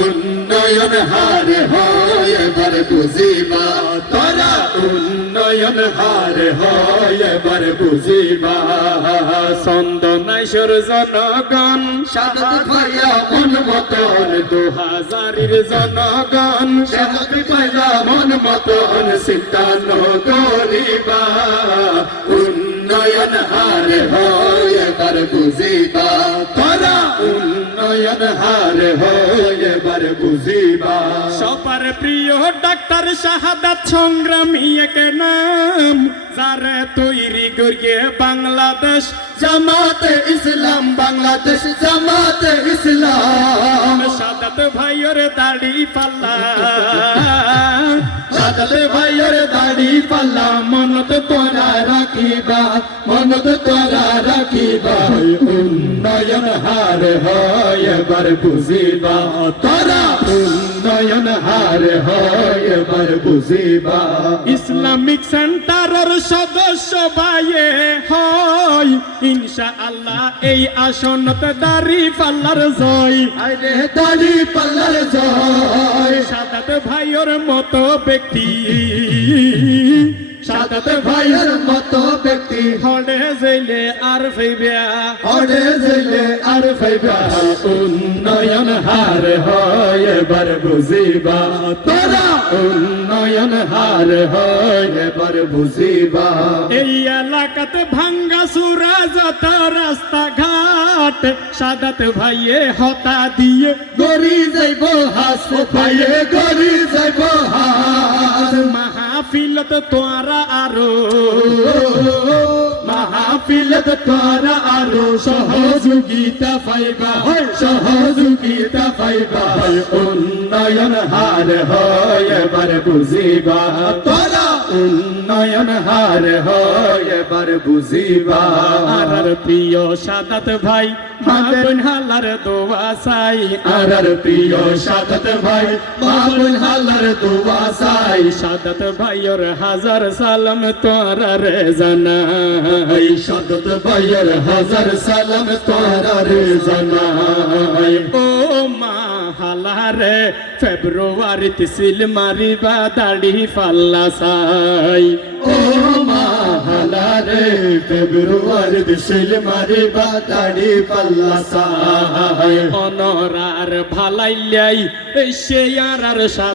উন্নয়ন হার হয় এবার বুঝিবা তোরা উন্নয়ন হার হয় এবার বুঝিবা চন্দনাইশ্বর জনগণ সাদত ভাইয়া মন মতন 2000-এর জনগণ সাদত ভাইয়া মন মতন চিন্তা নকরিবা উন্নয়ন হার হয় এবার বুঝিবা তোরা উন্নয়ন হার হয় এবার বুঝিবা সবার প্রিয় ডাক্তার শাহাদাত সংগ্রামী এক নাম যারে তৈরি করিয়ে বাংলাদেশ জামাতে ইসলাম বাংলাদেশ জামাতে ইসলাম শাহাদাত ভাইয়ের দাড়ি পাল্লা সাদত ভাইয়ের দাড়ি পাল্লা মনত তোরা রাখিবা মনত তোরা রাখিবা উন্নয়ন হার হয় এবার বুঝিবা তোরা উন্নয়ন হার হয় এবার বুঝিবা ইসলামিক সেন্টারের সদস্য ভাইয়ে হয় ইনশাআল্লাহ এই আসনত দাড়ি পাল্লার জয় আরে দাড়ি পাল্লার জয় শাহাদাত ভাইয়ের মতো ব্যক্তি সাদত ভাইয়ের মতো ব্যক্তি হড়ে জেলে আর ফেবিয়া হরে জেলে আর ফাইবা উন্নয়ন হার হয় এবার বুঝিবা তোরা উন্নয়ন হার হয় এবার বুঝিবা এই এলাকাতে ভাঙ্গা সুরা যত রাস্তাঘাট শাহাদাত ভাইয়ে হতা দিয়ে গরি যাইব হাস ভাইয়ে গরি যাইব হাস মাহফিলত তোরা আরো মাহফিলত তোরা আরো সহযোগিতা পাইবা সহযোগিতা পাইবা উন্নয়ন হার হয় এবার বুঝিবা তোরা উন্নয়ন হার হয় এবার বুঝিবা আর প্রিয় শাহাদাত ভাই মাবন হালার দোয়া চাই আর প্রিয় সাদত ভাই বাবুল হালার দুয়া চাই শাহাদাত ভাইয়ের হাজার সালাম তোরা রে জানাই সাদত ভাইয়ের হাজার সালাম তোরা রে জানাই ও মা হালারে ফেব্রুয়ারিতে সিল মারিবা দাড়ি পাল্লা চাই ও মা হালারে ফেব্রুয়ারি দিশিল মারিবা দাড়ি পাল্লা সাহায় অনরার ভালাইলাই সে আর